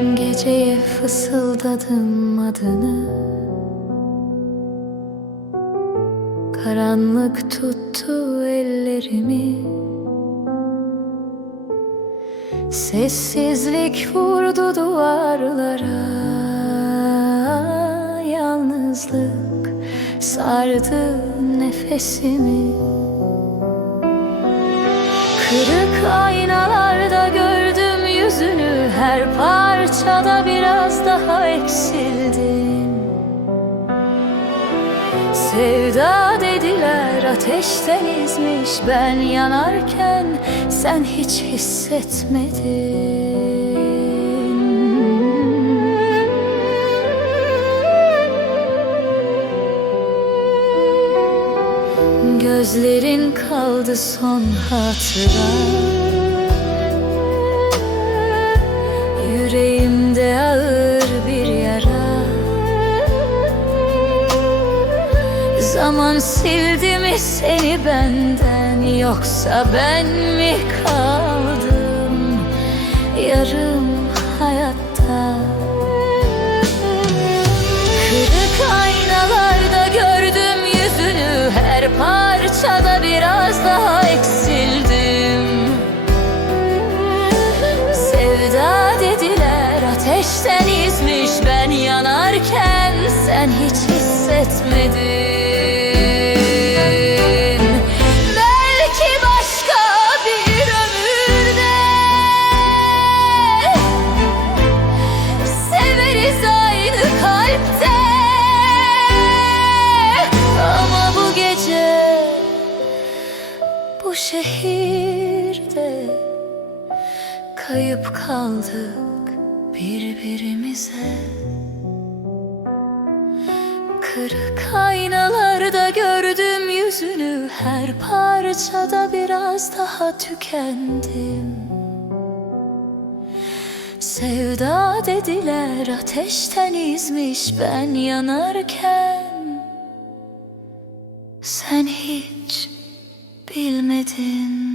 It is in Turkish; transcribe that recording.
geceye fısıldadım adını. Karanlık tuttu ellerimi. Sessizlik vurdu duvarlara. Yalnızlık sardı nefesimi. Kırık aynalarda gördüm yüzünü Her parçada biraz daha eksildim. Sevda dediler ateşten izmiş Ben yanarken sen hiç hissetmedin. Gözlerin kaldı son hatıra Zaman sildi mi seni benden Yoksa ben mi kaldım Yarım hayatta? Kırık aynalarda gördüm yüzünü Her parçada biraz daha eksildim. Sevda dediler ateşten izmiş Ben yanarken sen hiç hissetmedin şehirde Kayıp kaldık birbirimize. Kırık aynalarda gördüm yüzünü Her parçada biraz daha tükendim. Sevda dediler ateşten izmiş ben yanarken Sen hiç bilmedin